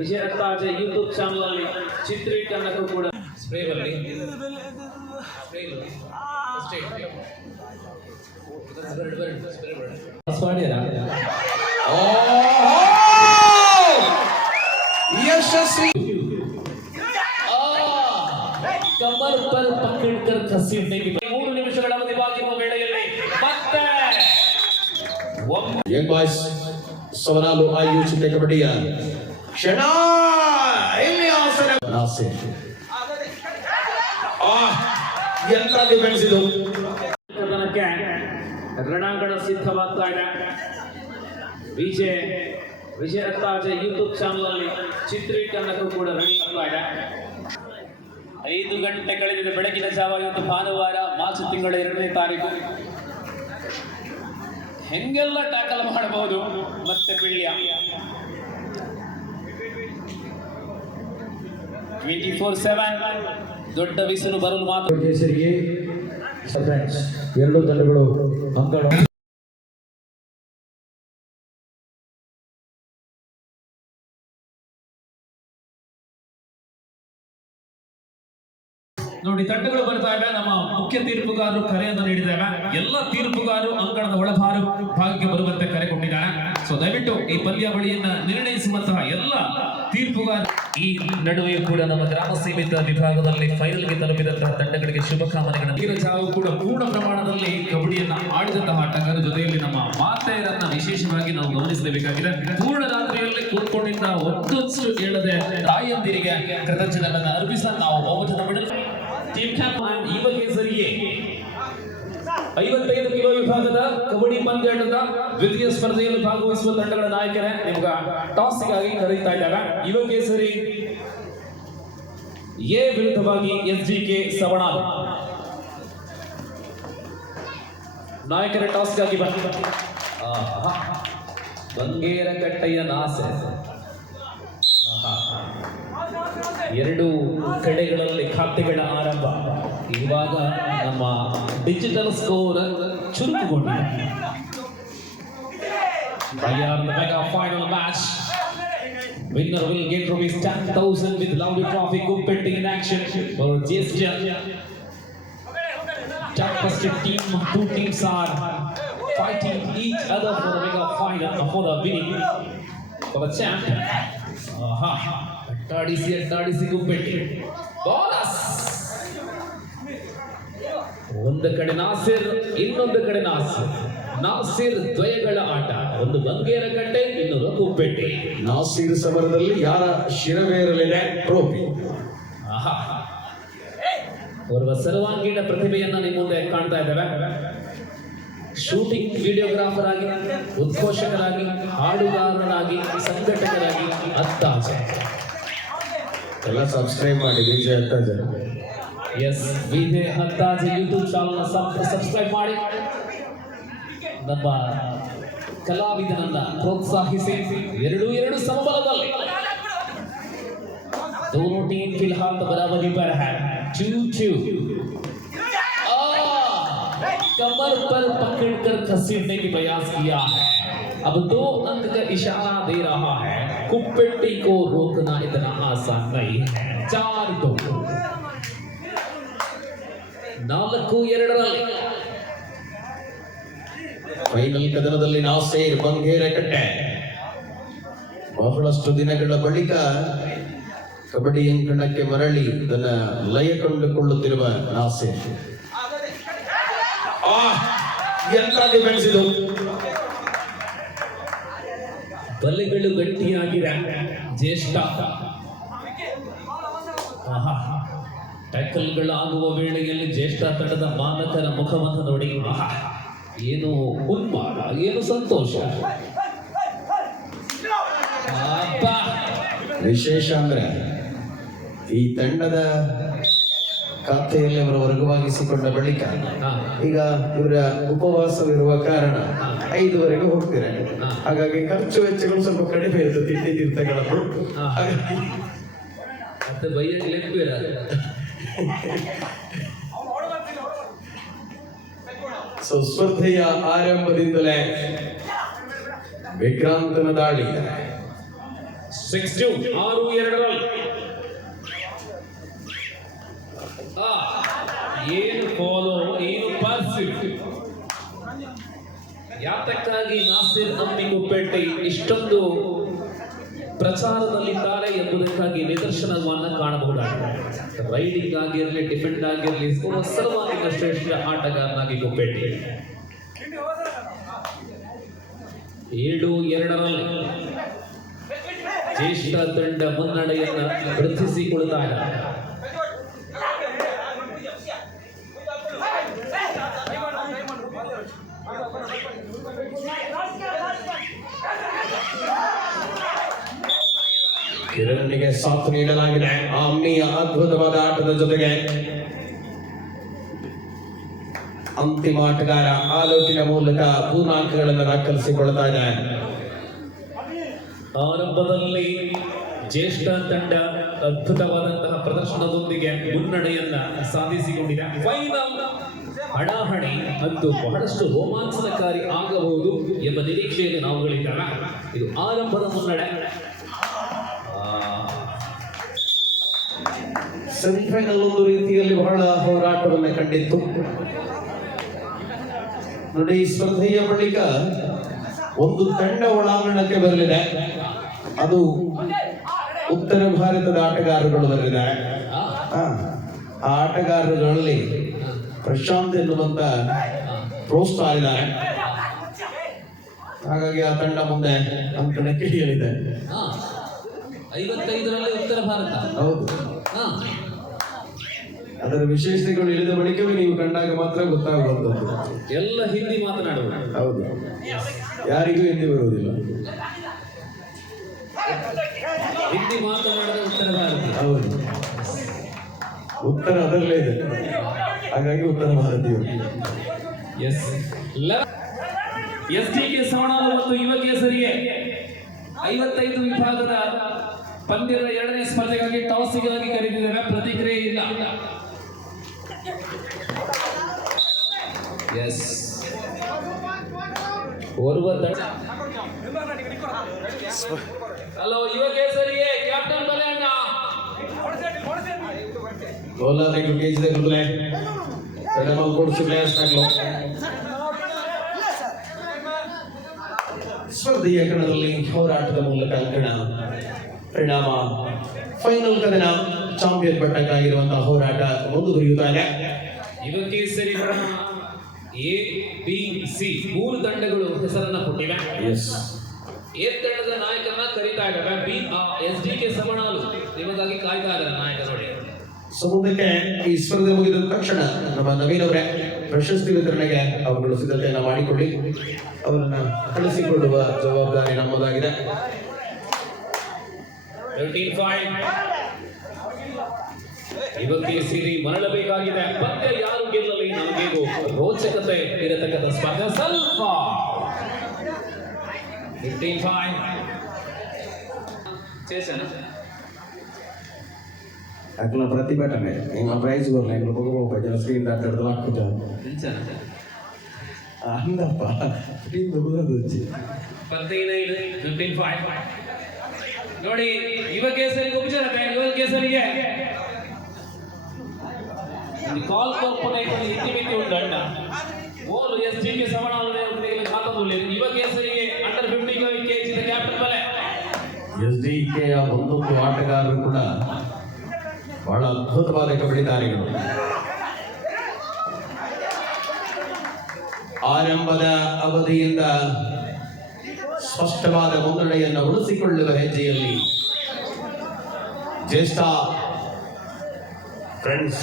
ವಿಜಯರತ್ನಾಜ YouTube ಚಾನಲ್ನಲ್ಲಿ ಚಿತ್ರೀಕರಣಕ್ಕೂ ಕೂಡ spray ಬರಲಿ ಯಶಸ್ವಿ ಕಮರ್ ಪಲ್ ಪಕ್ಕಡ್ಕರ್ ಕಸಿ ಮೂರು ನಿಮಿಷಗಳ ಅವಧಿವಾಗಿರುವ ವೇಳೆಯಲ್ಲಿ ಮತ್ತೆ ಯಂಗ್ ಬಾಯ್ಸ್ ಸವರಾಲು ಆಯೋಜಿತ ಕಬಡ್ಡಿಯ ಕ್ಷಣ ಇಲ್ಲಿ ಆಸನ. ಆ ಎಂತ ಡಿಫೆನ್ಸ್ ಇದು ಕದನಕ್ಕೆ ರಣಾಂಗಣ ಸಿದ್ಧವಾಗ್ತಾ ಇದೆ. ವಿಜಯ ವಿಜಯತಾಜ ಯೂಟ್ಯೂಬ್ ಚಾನಲ್ ಅಲ್ಲಿ ಚಿತ್ರೀಕರಣಕ್ಕೂ ಕೂಡ ರೆಡಿ ಆಗ್ತಾ ಇದೆ. ಐದು ಗಂಟೆ ಕಳೆದಿದೆ ಬೆಳಗಿನ ಜಾವ. ಇವತ್ತು ಭಾನುವಾರ, ಮಾರ್ಚ್ ತಿಂಗಳ ಎರಡನೇ ತಾರೀಕು. ಹೆಂಗೆಲ್ಲ ಟ್ಯಾಕಲ್ ಮಾಡಬಹುದು? ಮತ್ತೆ ಬೆಳ್ಳಿಯ ಟ್ವೆಂಟಿ ಫೋರ್ ಸೆವೆನ್ ದೊಡ್ಡ ಬಿಸಿಲು ಬರಲು ಮಾತ್ರ. ಕೇಸರಿಗೆ ಎರಡು ತಂಡಗಳು ಅಂಕಣ. ನೋಡಿ ತಂಡಗಳು ಬರ್ತಾ ಇವೆ. ನಮ್ಮ ಮುಖ್ಯ ತೀರ್ಪುಗಾರರು ಕರೆಯನ್ನು ನೀಡಿದ್ದೇವೆ ಎಲ್ಲ ತೀರ್ಪುಗಾರರು ಅಂಕಣದ ಒಳಭಾರು ಭಾಗಕ್ಕೆ ಬರುವಂತೆ ಕರೆ ಕೊಟ್ಟಿದ್ದಾರೆ ಸೊ ದಯವಿಟ್ಟು ಈ ಪಂದ್ಯಾವಳಿಯನ್ನ ನಿರ್ಣಯಿಸುವಂತಹ ಎಲ್ಲ ತೀರ್ಪುಗಾರ ಈ ನಡುವೆ ಕೂಡ ನಮ್ಮ ಗ್ರಾಮ ಸೀಮಿತ ವಿಭಾಗದಲ್ಲಿ ಫೈನಲ್ಗೆ ತಲುಪಿದಂತಹ ತಂಡಗಳಿಗೆ ಶುಭಕಾಮನೆಗಳನ್ನು. ವೀರಜಾವು ಕೂಡ ಪೂರ್ಣ ಪ್ರಮಾಣದಲ್ಲಿ ಕಬಡ್ಡಿಯನ್ನ ಆಡಿದಂತಹ ಆಟಗಾರ ಜೊತೆಯಲ್ಲಿ ನಮ್ಮ ಮಾತೆಯರನ್ನ ವಿಶೇಷವಾಗಿ ನಾವು ಗಮನಿಸಲೇಬೇಕಾಗಿದೆ. ಪೂರ್ಣ ರಾತ್ರಿಯಲ್ಲಿ ಕೂತ್ಕೊಂಡಿದ್ದ ಒಂದೊಂದು ಹೇಳದೆ ತಾಯಂದಿರಿಗೆ ಕೃತಜ್ಞತೆಗಳನ್ನು ಅರ್ಪಿಸ ನಾವು ಬಹುಜನ ಬಿಡಲು ಟೀಮ್ ಕ್ಯಾಪ್ ಈ ಬಗ್ಗೆ ಸರಿಯೇ? ಐವತ್ತೈದು ಕಿಲೋ ವಿಭಾಗದ ಕಬಡ್ಡಿ ಪಂದ್ಯಾಟದ ದ್ವಿತೀಯ ಸ್ಪರ್ಧೆಯಲ್ಲಿ ಭಾಗವಹಿಸುವ ತಂಡಗಳ ನಾಯಕರೇ ನಿಮ್ಗ ಟಾಸ್ಗಾಗಿ ಕರೀತಾ ಇದ್ದಾರೆ. ಇವಕ್ಕೆ ಸರಿ ಎ ವಿರುದ್ಧವಾಗಿ ಎಸ್ ಜಿ ಕೆ ಸವಣ. ನಾಯಕರ ಟಾಸ್ಗಾಗಿ ಬನ್ನಿ. ಆಹಾ. ಬಂಗೇರಕಟ್ಟೆಯ ನಾಸೆ ಎರಡು ಕಡೆಗಳಲ್ಲಿ ಖಾತೆಗಳ ಆರಂಭ ಇವಾಗ ನಮ್ಮ ಡಿಜಿಟಲ್ ಸ್ಕೋರ್ ಚುರುಕುಗೊಂಡಿದೆ Bayern, the mega final match. Winner will get rupees 10,000 with Loudy Trophy Cup betting in action for gesture. Toughest team, two teams are fighting each other for the mega final, for the winning, for the champ. Aha. ಅಟ್ಟಾಡಿಸಿ ಅಟ್ಟಾಡಿಸಿ ಗುಬ್ಬೆಟ್ಟಿ bonus ಒಂದು ಕಡೆ ನಾಸಿರ್ ಇನ್ನೊಂದು ಕಡೆ ನಾಸಿರ್. ನಾಸಿರ್ ದ್ವಯಗಳ ಆಟ. ಒಂದು ಬಂಗೇರ ಕಟ್ಟೆ ಇನ್ನೊಂದು ಗುಬ್ಬೆಟ್ಟಿ ನಾಸಿರ್ ಸಮರದಲ್ಲಿ ಯಾರ ಶಿರವೇರಲಿದೆ ಟ್ರೋಫಿ. ಆಹಾ. ಓರ್ವ ಸರ್ವಾಂಗೀಣ ಪ್ರತಿಭೆಯನ್ನ ನಿಮ್ಮ ಮುಂದೆ ಕಾಣ್ತಾ ಇದ್ದೇವೆ. ಶೂಟಿಂಗ್ ವಿಡಿಯೋಗ್ರಾಫರ್ ಆಗಿ ಉದ್ಘೋಷಕರಾಗಿ ಹಾಡುಗಾರರಾಗಿ ಸಂಘಟಕರಾಗಿ ಅತ್ತಾಚೆ. ಎಲ್ಲ ಸಬ್ಸ್ಕ್ರೈಬ್ ಮಾಡಿ ವಿಜಯ ಅತ್ತಾಜ S Vijay ಹತ್ತಾಜ್ YouTube channel subscribe ಮಾಡಿ ನಮ್ಮ ಕಲಾವಿದನನ್ನ ಪ್ರೋತ್ಸಾಹಿಸಿ ಎರಡು ಎರಡು ಸಮಬಲದಲ್ಲಿ दोनों टीम फिलहाल तो बराबरी पर है टू टू कमर पर पकड़कर घसीटने की प्रयास किया है अब दो अंक का इशारा दे रहा है कुप्पेट्टी को रोकना इतना आसान नहीं है चार दो ನಾಲ್ಕು ಎರಡರಲ್ಲಿ ಫೈನಲ್ ಕದನದಲ್ಲಿ ನಾಸೇರ್ ಬಂಗೇರ ಕಟ್ಟೆ ಬಹಳಷ್ಟು ದಿನಗಳ ಬಳಿಕ ಕಬಡ್ಡಿ ಅಂಕಣಕ್ಕೆ ಮರಳಿ ತನ್ನ ಲಯ ಕಂಡುಕೊಳ್ಳುತ್ತಿರುವ ನಾಸೇರ್ ಆ, ಎಂತ ಡಿಫೆನ್ಸ್ ಇದು ಬಲೆಗಳು ಗಟ್ಟಿಯಾಗಿವೆ ಜ್ಯೇಷ್ಠ ಆಹಾ. ಟ್ಯಾಕಲ್ಗಳಾಗುವ ವೇಳೆಯಲ್ಲಿ ಜ್ಯೇಷ್ಠ ತಂಡದ ಮಾನಕರ ಮುಖವನ್ನು ನೋಡಿ ಏನು ಉನ್ಮಾದ ಏನು ಸಂತೋಷ. ವಿಶೇಷ ಅಂದ್ರೆ ಈ ತಂಡದ ಖಾತೆಯಲ್ಲಿ ಅವರು ವರ್ಗವಾಗಿಸಿಕೊಂಡ ಬಳಿಕ. ಈಗ ಇವರ ಉಪವಾಸವಿರುವ ಕಾರಣ ಐದುವರೆಗೆ ಹೋಗ್ತಾರೆ ಹಾಗಾಗಿ ಖರ್ಚು ವೆಚ್ಚಗಳು ಸ್ವಲ್ಪ ಕಡಿಮೆ ಇರುತ್ತೆ ತಿಂಡಿ ತೀರ್ಥಗಳನ್ನು ಹಾ. ಹಾಗಾಗಿ ಮತ್ತೆ ಬೈಯಕ್ಕೆ ಲೆಪ್ಪಿರ ಸೊ ಸ್ಪರ್ಧೆಯ ಆರಂಭದಿಂದಲೇ ವಿಕ್ರಾಂತನ ದಾಳಿ ಸಿಕ್ಸ್ ಟು ಆರು ಎರಡರಲ್ಲಿ ಆ, ಏನು ಫಾಲೋ ಏನು ಪರ್ಸಿಟ್ ಯಾತಕ್ಕಾಗಿ ನಾಸಿರ್ ಅಮ್ಮಿಗುಪ್ಪೇಟೆ ಇಷ್ಟೊಂದು ಪ್ರಚಾರದಲ್ಲಿದ್ದಾರೆ ಎಂಬುದಕ್ಕಾಗಿ ನಿದರ್ಶನವನ್ನ ಕಾಣಬಹುದಾಗಿದೆ. ರೈಡಿಂಗ್ ಆಗಿರಲಿ ಡಿಫೆಂಡ್ ಆಗಿರಲಿ ಸರ್ವಾಂಗೀಣ ಶ್ರೇಷ್ಠ ಆಟಗಾರನಾಗಿ ಕುಪ್ಪೇಟೆ ಏಳು, ಎರಡರಲ್ಲಿ ಜ್ಯೇಷ್ಠ ತಂಡ ಮುನ್ನಡೆಯನ್ನ ವೃದ್ಧಿಸಿಕೊಳ್ತಾರೆ ಕಿರಣ್ಗೆ ಸಾಥ್ ನೀಡಲಾಗಿದೆ. ಆ ಅಮ್ಮಿಯ ಅದ್ಭುತವಾದ ಆಟದ ಜೊತೆಗೆ ಅಂತಿಮ ಆಟಗಾರ ಆಲೋಚನೆ ಮೂಲಕ ಪೂರ್ಣಾಂಕಗಳನ್ನು ದಾಖಲಿಸಿಕೊಳ್ತಾ ಇದೆ. ಆರಂಭದಲ್ಲಿ ಜ್ಯೇಷ್ಠ ತಂಡ ಅದ್ಭುತವಾದಂತಹ ಪ್ರದರ್ಶನದೊಂದಿಗೆ ಮುನ್ನಡೆಯನ್ನ ಸಾಧಿಸಿಕೊಂಡಿದೆ. ಫೈನಲ್ ಹಣಾಹಣಿ ಮತ್ತು ಬಹಳಷ್ಟು ರೋಮಾಂಚನಕಾರಿ ಆಗಬಹುದು ಎಂಬ ನಿರೀಕ್ಷೆಯಲ್ಲಿ ನಾವುಗಳಿದ್ದಾವೆ ಇದು ಆರಂಭದ ಮುನ್ನಡೆ. ಒಂದು ರೀತಿಯಲ್ಲಿ ಬಹಳ ಹೋರಾಟವನ್ನು ಕಂಡಿತ್ತು. ನೋಡಿ ಈ ಸ್ಪರ್ಧೆಯ ಬಳಿಕ ಒಂದು ತಂಡ ಒಳಾಂಗಣಕ್ಕೆ ಬರಲಿದೆ. ಅದು ಉತ್ತರ ಭಾರತದ ಆಟಗಾರರುಗಳು ಬರಲಿದೆ. ಆ, ಆಟಗಾರರುಗಳಲ್ಲಿ ಪ್ರಶಾಂತ್ ಎನ್ನುವಂತ ಪ್ರೋತ್ಸಾಹ ಇದ್ದಾರೆ ಹಾಗಾಗಿ ಆ ತಂಡ ಮುಂದೆ ಅಂಕಣಕ್ಕೆ ಹೇಳಿದೆ ಐವತ್ತೈದರಲ್ಲಿ ಉತ್ತರ ಭಾರತ. ಹೌದು. ಅದರ ವಿಶೇಷತೆಗಳು ಇಳಿದ ಬಳಿಕವೇ ನೀವು ಕಂಡಾಗ ಮಾತ್ರ ಗೊತ್ತಾಗುವಂಥದ್ದು. ಎಲ್ಲ ಹಿಂದಿ ಮಾತನಾಡುವ ಹೌದು. ಯಾರಿಗೂ ಹಿಂದಿ ಬರುವುದಿಲ್ಲ. ಹಿಂದಿ ಮಾತನಾಡದ ಉತ್ತರ ಭಾರತ. ಹೌದು. ಉತ್ತರ ಅದರಲ್ಲೇ ಇದೆ. ಹಾಗಾಗಿ ಉತ್ತರ ಭಾರತೀಯ. ಎಸ್. ಎಸ್ ಕೆ ಮತ್ತು ಯುವ ಕೇಸರಿಗೆ ಐವತ್ತೈದು ವಿಭಾಗದ ಪಂದ್ಯದ ಎರಡನೇ ಸ್ಪರ್ಧೆಗಾಗಿ ಟಾಸ್ಗಾಗಿ ಕರೆದಿದ್ದೇವೆ. ಪ್ರತಿಕ್ರಿಯೆ ಇಲ್ಲ. ಎಸ್ ಓರ್ವ ತಂಡ. ಹಲೋ ಯುವ ಕೇಸರಿಗೆ ಕ್ಯಾಪ್ಟನ್ ಬಲೆಯಣ್ಣ ಕೋಲಾರಿಗೆ ಕೇಜಿದ ಕೂಡಲೇ ಎಡಮಲ್ ಕೊಡಿಸಿ ಪ್ಲೇಯರ್ಸ್ ಆಗ್ಲು ಸ್ಪರ್ಧೆಯ ಕಣದಲ್ಲಿ ಹೋರಾಟದ ಮೂಲಕ ಕಣ. ಪರಿಣಾಮ. ಫೈನಲ್ ಕದನ ಚಾಂಪಿಯನ್ ಪಟ್ಟಕ್ಕಾಗಿರುವಂತಹ ಹೋರಾಟ ಮುಂದುವರಿಯುತ್ತಾ ಇದೆ. ಯುವ ಕೇಸರಿ ಎ ಬಿ ಸಿ ಮೂರು ತಂಡಗಳು ಹೆಸರನ್ನ ಕೊಟ್ಟಿವೆ. ಎ ತಂಡದ ನಾಯಕರನ್ನ ಕರೀತಾ ಇದ್ದಾರೆ. ಬಿ ಎಸ್ ಡಿ ಕೆ ಸಮಣಾಲು ನಿಮಗಾಗಿ ಕಾಯ್ತಾ ಇದ್ದಾರೆ ನಾಯಕ ನೋಡಿ. ಸಮುದಕ್ಕೆ ಈ ಸ್ಪರ್ಧೆ ಮುಗಿದ ತಕ್ಷಣ ನಮ್ಮ ನವೀನ್ ಅವರೇ ಪ್ರಶಸ್ತಿ ವಿತರಣೆಗೆ ಅವರುಗಳು ಸಿದ್ಧತೆಯನ್ನು ಮಾಡಿಕೊಳ್ಳಿ. ಅವರನ್ನ ಕಳಿಸಿಕೊಳ್ಳುವ ಜವಾಬ್ದಾರಿ ನಮ್ಮದಾಗಿದೆ. 13 5 ಇವತ್ತೇ ಸಿರಿ ಮರಳಬೇಕಾಗಿದೆ ಪಂದ್ಯ ಯಾರು ಗೆಲ್ಲಲಿ ನಮಗೇನು ರೋಚಕತೆ ಇರತಕ್ಕಂಥ ಸ್ಪರ್ಧೆ ಸ್ವಲ್ಪ ಫಿಫ್ಟೀನ್ ಫೈವ್ చేశాను అట్లా ప్రతి బెటనే ఇంకా ప్రైజ్ కూడా ఇంకా పొగ పోయి స్క్రీన్ దాటి లాక్కుంటాను అందప్ప స్క్రీన్ దొరుకుతుంది వచ్చి పద్దెనిమిది ఫిఫ్టీన్ ఫైవ్ ನೋಡಿ ಯುವ ಕೇಸರಿಗೆ ಉಪಚಾರ ಯುವ ಕೇಸರಿಗೆ ಕಾಲ್ ಇತಿಮಿತಿ ಎಸ್, ಟಿ, ಕೆ, ಸವಣ ಅವರಿಗೆ ಮಾತಾಡೋಲ್ಲ ಯುವ ಕೇಸರಿಗೆ under K captain S, D ಒಂದೊಂದು ಆಟಗಾರರು ಕೂಡ ಬಹಳ ಅದ್ಭುತವಾದ ಕಬಡ್ಡಿದಾರಿಗಳು ಆರಂಭದ ಅವಧಿಯಿಂದ ಸ್ಪಷ್ಟವಾದ ಮುನ್ನಡೆಯನ್ನು ಉಳಿಸಿಕೊಳ್ಳುವ ಹೆಜ್ಜೆಯಲ್ಲಿ ಜ್ಯೇಷ್ಠ ಫ್ರೆಂಡ್ಸ್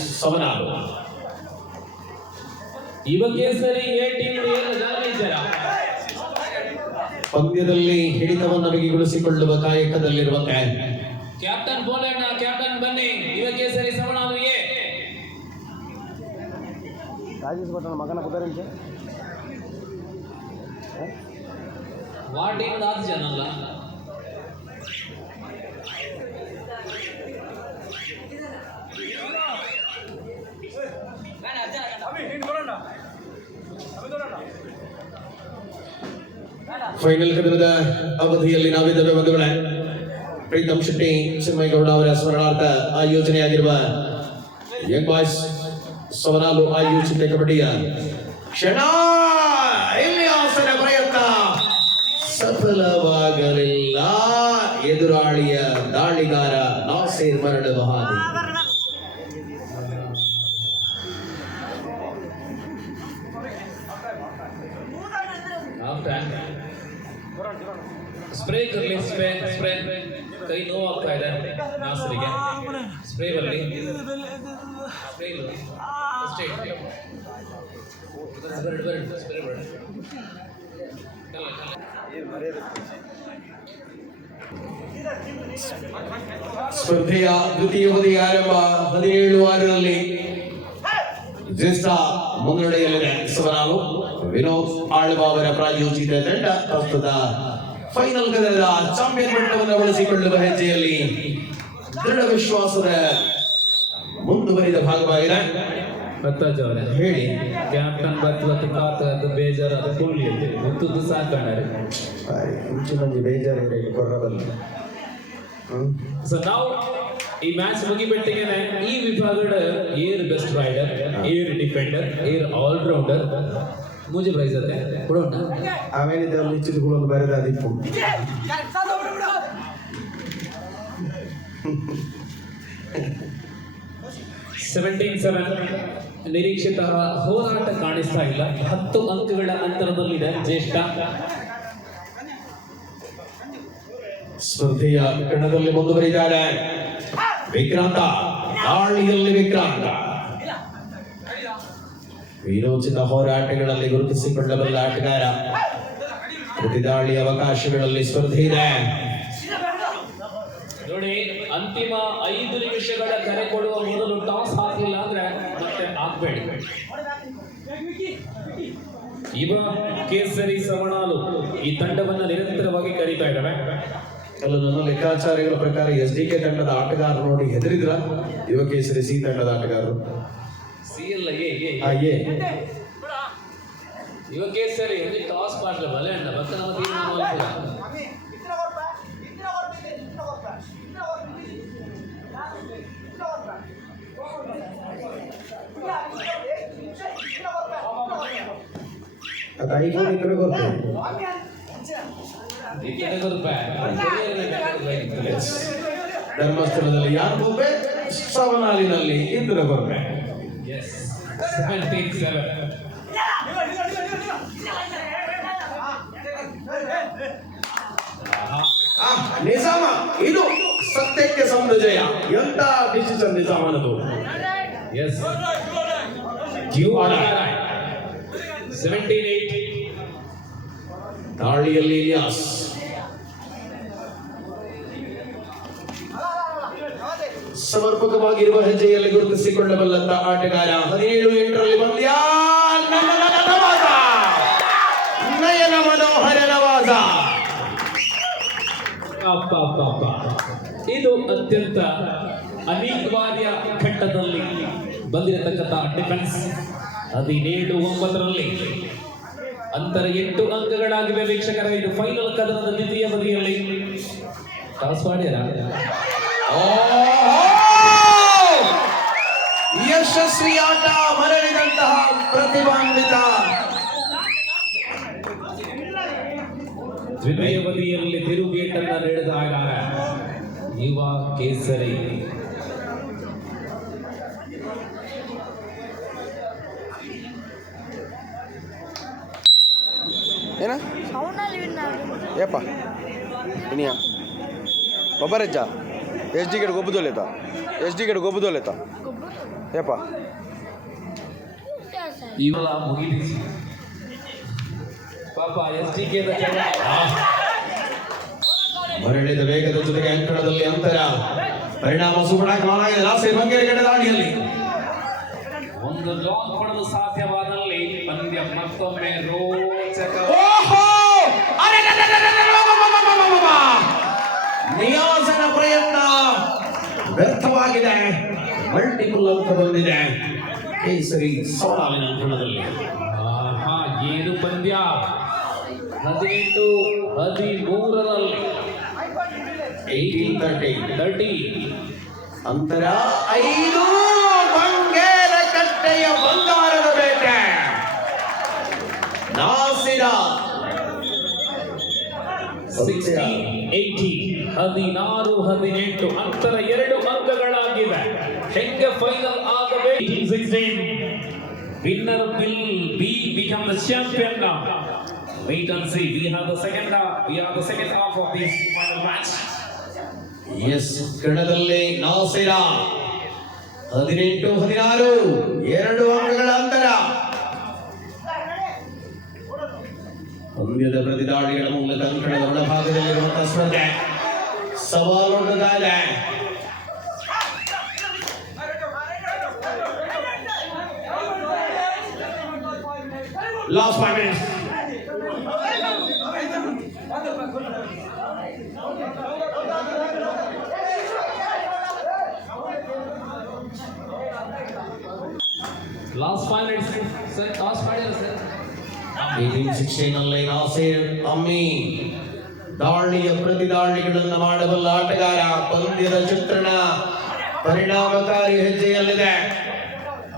ಎ ಟೀಮ್ ಏನು ಗಮನಿಸಿರ ಪಂದ್ಯದಲ್ಲಿ ಹಿಡಿತವನ್ನು ಬಿಗಿಗೊಳಿಸಿಕೊಳ್ಳುವ ಕಾಯಕದಲ್ಲಿರುವಂತೆ. ಕ್ಯಾಪ್ಟನ್ ಬೋಲಣ್ಣ ಕ್ಯಾಪ್ಟನ್ ಬನ್ನಿ. ಇವಕ್ಕೆ ಸರಿ ಸವಣಾಲು ಎ ರಾಜೇಶ್ ಭಟ್ನ ಮಗನ ಕುದರಂತೆ ವಾರ್ಡಿಂಗ್ ಆದ ಜನಲ್ಲ. ಫೈನಲ್ ಕದನದ ಅವಧಿಯಲ್ಲಿ ನಾವಿದ್ದೇವೆ ಬಂಧುಗಳೇ. ಪ್ರೀತಮ್ ಶೆಟ್ಟಿ ಸಿಂಹೇಗೌಡ ಅವರ ಸ್ಮರಣಾರ್ಥ ಆಯೋಜನೆಯಾಗಿರುವ ಯಂಗ್ ಬಾಯ್ಸ್ ಸವರಾಲು ಆಯೋಜಿತ ಕಬಡ್ಡಿಯ ಕ್ಷಣ ಸಫಲವಾಗಲಿಲ್ಲ. ಎದುರಾಳಿಯ ದಾಳಿಗಾರ ನಾಸೀರ್ ಮರಣ ಮಹಾದೇವ. ಕೈ ನೋವಾಗ್ತಾ ಇದೆ ನಾಸರಿಗೆ ಸ್ಪ್ರೇ ಬರಲಿ ಸ್ಪರ್ಧೆಯ ದ್ವಿತೀಯ ಪದಿಯ ಆರಂಭ ಹದಿನೇಳು ವಾರದಲ್ಲಿ ಜ್ಯೇಷ್ಠ ಮುನ್ನಡೆಯಲ್ಲಿದೆ. ಸವರಾಲು ವಿನೋದ್ ಆಳ್ಬಾವರ ಪ್ರಾಯೋಜಿತ ತಂಡ ಪ್ರಸ್ತುತ ಫೈನಲ್ ಫೈನಲ್ಗಳೆಲ್ಲ ಚಾಂಪಿಯನ್ ಬಟ್ಟವನ್ನು ಉಳಿಸಿಕೊಳ್ಳುವ ಹೆಜ್ಜೆಯಲ್ಲಿ ದೃಢ ವಿಶ್ವಾಸದ ಮುಂದುವರಿದ ಭಾಗವಾಗಿದೆ ಬತ್ತಾಜ್ ಹೇಳಿ. ಕ್ಯಾಪ್ಟನ್ ಬತ್ ಮತ್ತು ಕಾತ ಅದು ಬೇಜಾರು ಅದು ಕೂಲಿ ಇದೆ ಮುತ್ತದ್ದು ಸಾಕಾಣರೆ ಮುಂಚೆ ಮಂದಿ ಬೇಜಾರು ಹೇಳಿ ಸೊ ನಾವು ಈ ಮ್ಯಾಚ್ ಮುಗಿಬಿಟ್ಟಿಗೆನೆ ಈ ವಿಭಾಗದ ಏರ್ ಬೆಸ್ಟ್ ರೈಡರ್ ಏರ್ ಡಿಫೆಂಡರ್ ಏರ್ ಆಲ್ರೌಂಡರ್ ಮೂಜಿ ಪ್ರೈಸ್ ಅದ್ರೆ ಕೊಡೋಣ. ಆಮೇಲೆ ನಿಶ್ಚಿತಗಳೊಂದು ಬೇರೆ ಅದೀಪು ಸೆವೆಂಟೀನ್ ಸೆವೆನ್ ನಿರೀಕ್ಷಿತ ಹೋರಾಟ ಕಾಣಿಸ್ತಾ ಇಲ್ಲ. ಹತ್ತು ಅಂಕಗಳ ಅಂತರದಲ್ಲಿದೆ ಜ್ಯೇಷ್ಠ. ಸ್ಪರ್ಧೆಯ ಕಣದಲ್ಲಿ ಮುಂದುವರಿದ್ದಾರೆ ವಿಕ್ರಾಂತ ದಾಳಿಯಲ್ಲಿ ವಿಕ್ರಾಂತ. ವೀರೋಚಿತ ಹೋರಾಟಗಳಲ್ಲಿ ಗುರುತಿಸಿಕೊಳ್ಳಬಲ್ಲ ಆಟಗಾರ. ಪ್ರತಿದಾಳಿ ಅವಕಾಶಗಳಲ್ಲಿ ಸ್ಪರ್ಧೆ ಇದೆ. ನೋಡಿ ಅಂತಿಮ ಐದು ನಿಮಿಷಗಳ ಕರೆ ಕೊಡುವ ಮೊದಲು ಟಾಸ್ ಹಾಕಲಿಲ್ಲ ಅಂದ್ರೆ ಮತ್ತೆ ಆಗ್ಬೇಡಿ. ಇವ ಕೇಸರಿ ಸವಣಾಲು ಈ ತಂಡವನ್ನ ನಿರಂತರವಾಗಿ ಕರೀತಾ ಇದ್ದಾವೆ ಅಲ್ಲ ನನ್ನ ಲೆಕ್ಕಾಚಾರಗಳ ಪ್ರಕಾರ ಎಸ್ ಡಿ ಕೆ ತಂಡದ ಆಟಗಾರರು ನೋಡಿ ಹೆದರಿದ್ರ? ಯುವ ಕೇಸರಿ ಸಿ ತಂಡದ ಆಟಗಾರರು. ಸಿ ಇಲ್ಲ ಏ ಇವಾಗ ಕೇಸ್ ಹೇಳಿ ಟಾಸ್ ಮಾಡ್ರೆ ಬಲೆ ಅಣ್ಣ ಮತ್ತೆ ನಮ್ಮ ತೀರ್ಮಾನ ಧರ್ಮಸ್ಥಳದಲ್ಲಿ ಯಾರು ಬರ್ಬೇಕು ಸವನಾಲಿನಲ್ಲಿ ಇಂದ್ರ ಬರ್ಬೇಕು ಸೆವೆಂಟೀನ್ ಸೆವೆನ್ ನಿಜಾಮ, ಇದು ಸತ್ಯಕ್ಕೆ ಸಮೃಜಯ ಎಂತ ಡಿಸಿಷನ್ ನಿಜಾಮನದು. ಎಸ್ ಜೀವ ಸೆವೆಂಟೀನ್ ಏಟ್ ದಾಳಿಯಲ್ಲಿ ಇಲಿಯಾಸ್. ಸಮರ್ಪಕವಾಗಿರುವ ಹೆಜ್ಜೆಯಲ್ಲಿ ಗುರುತಿಸಿಕೊಳ್ಳಬಲ್ಲಂತ ಆಟಗಾರ ಹದಿನೇಳು ಎಂಟರಲ್ಲಿ ಬಂದ್ಯ ನಯನ ಮನೋಹರ ನವಾಜ. ಇದು ಅತ್ಯಂತ ಅನಿವಾರ್ಯ ಘಟ್ಟದಲ್ಲಿ ಬಂದಿರತಕ್ಕಂಥ ಡಿಫೆನ್ಸ್ ಹದಿನೇಳು, ಒಂಬತ್ತರಲ್ಲಿ ಅಂತರ ಎಂಟು ಅಂಕಗಳಾಗಿವೆ ವೀಕ್ಷಕರ. ಇದು ಫೈನಲ್ ಕದನದ ದ್ವಿತೀಯ ಬದಿಯಲ್ಲಿ. ಕಾಸ್ವಾಡಿಯರ ಯಶಸ್ವಿ ಆಟ ಮರಳಿದಂತಹ ಪ್ರತಿಭಾನ್ವಿತ ದ್ವಿತೀಯ ಬದಿಯಲ್ಲಿ ತಿರುಗೇಟನ್ನ ನೀಡಿದಾಗ ಯುವ ಕೇಸರಿ ಏನ ಏಪ ಇನಿಯಾ ಒಬ್ಬರಜ್ಜ ಎಷ್ಟು ಟಿಕೆಟ್ ಗೊಬ್ಬದೊಲೆತ ಎಷ್ಟು ಟಿಕೆಟ್ ಗೊಬ್ಬದೊಲೆತ ಏಪ ಇವಾಗ ಮುಗಿಲಿಸಿ ಪಾಪ ಎಸ್ ಡಿ ಕೆ ಮರಳಿದ ವೇಗದ ಜೊತೆಗೆ ಅಂಕಣದಲ್ಲಿ ಅಂತರ ಪರಿಣಾಮ ಸುಗುಣಾಗಲಾಗಿದೆ ಲಾಸೆ ಬಂಗೇರಿ ಕಡೆ ದಾಳಿಯಲ್ಲಿ ಒಂದು ಲೋನ್ ಕೊಡಲು ಸಾಧ್ಯವಾದಲ್ಲಿ ಪಂದ್ಯ ಮತ್ತೊಮ್ಮೆ ರೋಚಕ ನಿಯೋಜನ ಪ್ರಯತ್ನ ವ್ಯರ್ಥವಾಗಿದೆ. ಮಲ್ಟಿಪಲ್ ಅಂತ ಬಂದಿದೆ ಕೇಸರಿ ಸವಾಲಿನ ಅಂಕಣದಲ್ಲಿ. ಆಹಾ ಏನು ಪಂದ್ಯ? ಹದಿನೆಂಟು ಹದಿಮೂರರಲ್ಲಿ. ಏಯ್ಟೀನ್ ತರ್ಟಿ ತರ್ಟಿ ಅಂತರ ಐದು ಬಂಗೇರ ಕಟ್ಟೆಯ ಬಂಗಾರ ಹದಿನಾರು ಹದಿನೆಂಟು ಅಂತರ ಎರಡು ಅಂಕಗಳಾಗಿವೆ ಹೆಂಗೆ ಫೈನಲ್ ಆಗಬೇಕು sixteen winner will be become the champion Wait and see. We have the second half. We have the second half of this final match. S ಕಣದಲ್ಲಿ ನಾಸಿರಾ ಹದಿನೆಂಟು ಹದಿನಾರು ಎರಡು ಅಂಕಗಳ ಅಂತರ ಪಂದ್ಯದ ಪ್ರತಿದಾಳಿಗಳ ಮೂಲಕ ಅಂಕಣದ ಒಳಭಾಗದಲ್ಲಿರುವಂತಹ ಸ್ಪರ್ಧೆ ಸವಾಲೊಡ್ಡದಾಗಿದೆ last five minutes Last five minutes, sir. Last five minutes, sir. Eighteen sixteen ಅಲ್ಲಿ ನಾಸೀರ್ ಅಮ್ಮಿ ದಾಳಿಯ ಪ್ರತಿದಾಳಿಗಳನ್ನು ಮಾಡಬಲ್ಲ ಆಟಗಾರ ಪಂದ್ಯದ ಚಿತ್ರಣ ಪರಿಣಾಮಕಾರಿ ಹೆಜ್ಜೆಯಲ್ಲಿದೆ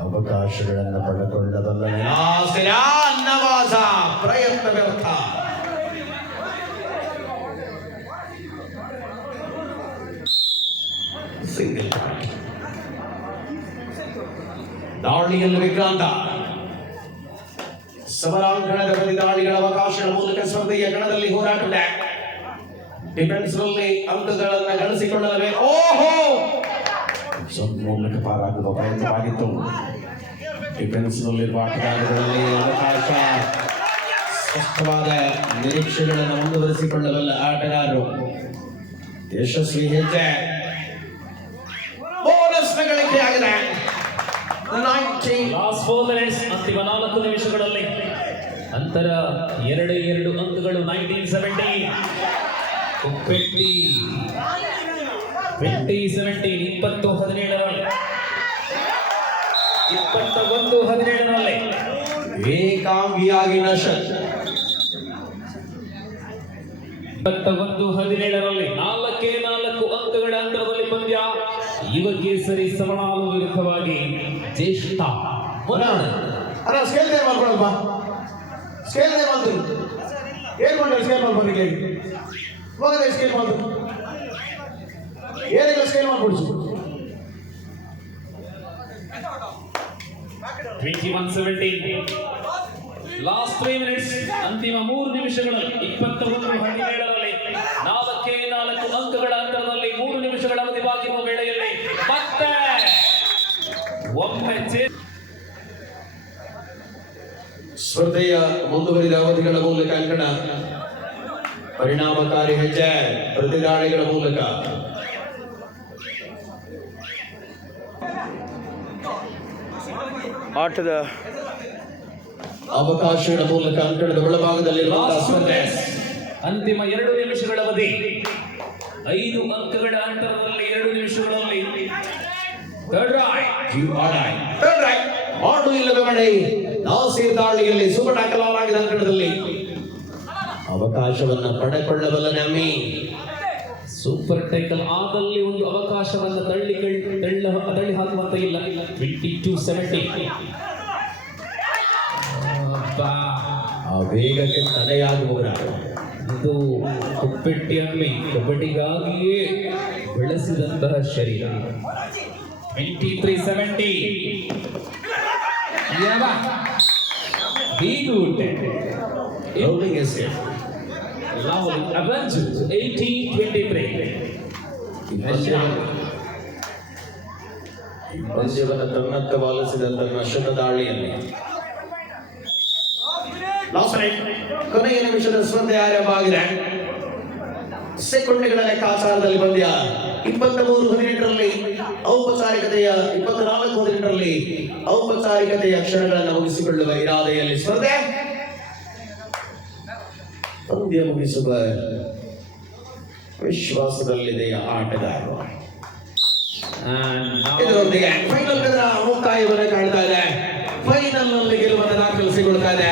ಅವಕಾಶಗಳನ್ನು ಪಡೆದುಕೊಳ್ಳಬಲ್ಲ ನಾಸಿರ ನವಾಜ ಪ್ರಯತ್ನ ವ್ಯರ್ಥ ಸಿಂಗಲ್ ದಾಳಿಯಲ್ಲಿ ವಿಕ್ರಾಂತ ಸಮರಾಂಗಣದ ಪ್ರತಿದಾಳಿಗಳ ಅವಕಾಶಗಳ ಮೂಲಕ ಸ್ಪರ್ಧೆಯ ಗಣದಲ್ಲಿ ಹೋರಾಟ ಡಿಫೆನ್ಸ್ನಲ್ಲಿ ಅಂಕಗಳನ್ನು ಗಳಿಸಿಕೊಳ್ಳಲೇ ಓಹೋ! ಸ್ವಲ್ಪ ಮೂಲಕ ಪಾರಾಗುವ ಪ್ರಯತ್ನವಾಗಿತ್ತು. ಡಿಫೆನ್ಸ್ ನಲ್ಲಿರುವ ಆಟಗಾರರಲ್ಲಿ ಅವಕಾಶ. ಸ್ಪಷ್ಟವಾದ ನಿರೀಕ್ಷೆಗಳನ್ನು ಮುಂದುವರಿಸಿಕೊಳ್ಳಬಲ್ಲ ಆಟಗಾರರು. ಯಶಸ್ವಿ ಹೆಜ್ಜೆ ಬೋನಸ್ ಗಳಿಕೆಯಾಗಿದೆ 19 ಲಾಸ್ಟ್ ಫೋರ್ ಮಿನಿಟ್ಸ್ ಅಂತಿಮ ನಾಲ್ಕು ನಿಮಿಷಗಳಲ್ಲಿ. ಅಂತರ ಎರಡು ಎರಡು ಅಂಕಗಳು nineteen seventy twenty twenty seventeen ಇಪ್ಪತ್ತು ಹದಿನೇಳರಲ್ಲಿ. ಇಪ್ಪತ್ತ ಒಂದು ಹದಿನೇಳರಲ್ಲಿ. ಏಕಾಂಗಿಯಾಗಿ ನಶತ್ ಇಪ್ಪತ್ತ ಒಂದು ಹದಿನೇಳರಲ್ಲಿ. ನಾಲ್ಕು ಯುವ ಕೇಸರಿ ಸಮನಾಲು ವಿರುದ್ಧವಾಗಿ ಜ್ಯೇಷ್ಠ ಅಲ್ಲ ಸ್ಕೇಲ್ ದೇ ಮಾಡ್ಕೊಳಲ್ಪ ಸ್ಕೇಲ್ ದೇ ಮಾಡ್ತೀನಿ ಏನ್ ಮಾಡಿ ಸ್ಕೇಲ್ ಮಾಡ್ಬರ್ಲಿಕ್ಕೆ ಹೋಗದೆ ಸ್ಕೇಲ್ ಮಾಡ್ದು ಏನಿಲ್ಲ scale ಮಾಡ್ಬಿಡ್ಸು twenty one seventeen last three minutes ಅಂತಿಮ ಮೂರು ನಿಮಿಷಗಳು ಇಪ್ಪತ್ತ ಒಂದು ಹದಿನೇಳರಲ್ಲಿ ನಾಲ್ಕೇ ನಾಲ್ಕು ಅಂಕಗಳ ಅಂತರದಲ್ಲಿ ಮೂರು ನಿಮಿಷಗಳ ಅವಧಿ ಬಾಕಿ ಇರುವ ವೇಳೆಯಲ್ಲಿ ಮತ್ತೆ ಒಮ್ಮೆ ಚೇ ಸ್ಪರ್ಧೆಯ ಮುಂದುವರಿದ ಅವಧಿಗಳ ಮೂಲಕ ಅಂಕಣ ಪರಿಣಾಮಕಾರಿ ಹೆಜ್ಜೆ ಪ್ರತಿದಾಳಿಗಳ ಮೂಲಕ. ಆಟದ ಅವಕಾಶಗಳ ಮೂಲಕ ಅಂಕಣದ ಒಳಭಾಗದಲ್ಲಿರುವಂತಹ ಸ್ಪರ್ಧೆ ಅಂತಿಮ ಎರಡು ನಿಮಿಷಗಳ ಅವಧಿ. ಐದು ಅಂಕಗಳ ಅಂತರದಲ್ಲಿ ಎರಡು ನಿಮಿಷಗಳಲ್ಲಿ. ಥರ್ಡ್ ರೈಟ್ You are ಮಾಡು ಇಲ್ಲವೇ ಮಾಡಿ ನಾಸೀರ್ ದಾಳಿಯಲ್ಲಿ ಆಗಿದ ಅಂಕಣದಲ್ಲಿ. ಅವಕಾಶವನ್ನ ಪಡೆಕೊಳ್ಳಬಲ್ಲ ನಮ್ಮಿ ಸೂಪರ್ ಟೈಕಲ್ ಆದಲ್ಲಿ ಒಂದು ಅವಕಾಶವನ್ನು ತಳ್ಳಿ ತಳ್ಳಿ ತಳ್ಳಿ ಹಾಕುವಂತ ಇಲ್ಲ. ಟ್ವೆಂಟಿ ಟು ಸೆವೆಂಟಿ ವೇಗಕ್ಕೆ ತಡೆಯಾಗುವವರ ಇದು ಕುಪ್ಪೆಟ್ಟಿ ಅಮ್ಮಿ ಕಬಡ್ಡಿಗಾಗಿಯೇ ಬೆಳೆಸಿದಂತಹ ಶರೀರ. Twenty three seventy Rolling escape. ಅವಂಜು ಏಯ್ಟೀನ್ ಟ್ವೆಂಟಿ ತ್ರೀ ಈ ಪಂದ್ಯವನ್ನು ಈ ಪಂದ್ಯವನ್ನು ತನ್ನತ್ತ ವಾಲಿಸಿದ ತನ್ನ ಶತ ದಾಳಿಯಲ್ಲಿ. ಕೊನೆಯ ನಿಮಿಷದ ಸ್ಪರ್ಧೆ ಆರಂಭವಾಗಿದೆ ಸೆಕೆಂಡ್ಗಳ ಲೆಕ್ಕಾಚಾರದಲ್ಲಿ ಪಂದ್ಯ ಇಪ್ಪತ್ತ ಮೂರು ಹದಿನೆಂಟರಲ್ಲಿ ಔಪಚಾರಿಕತೆಯ ಇಪ್ಪತ್ನಾಲ್ಕು ಹದಿನೆಂಟರಲ್ಲಿ ಔಪಚಾರಿಕತೆಯ ಕ್ಷಣಗಳನ್ನು ಮುಗಿಸಿಕೊಳ್ಳುವ ಇರಾದೆಯಲ್ಲಿ ಸ್ಪರ್ಧೆ. ಪಂದ್ಯ ಮುಗಿಸುವ ವಿಶ್ವಾಸದಲ್ಲಿದೆ ಆಟಗಾರರು. ಇದರೊಂದಿಗೆ ಫೈನಲ್ ಮುಕ್ತಾಯವನ್ನು ಕಾಣ್ತಾ ಇದೆ. ಫೈನಲ್ನಲ್ಲಿ ಗೆಲುವನ್ನು ದಾಖಲಿಸಿಕೊಳ್ತಾ ಇದೆ.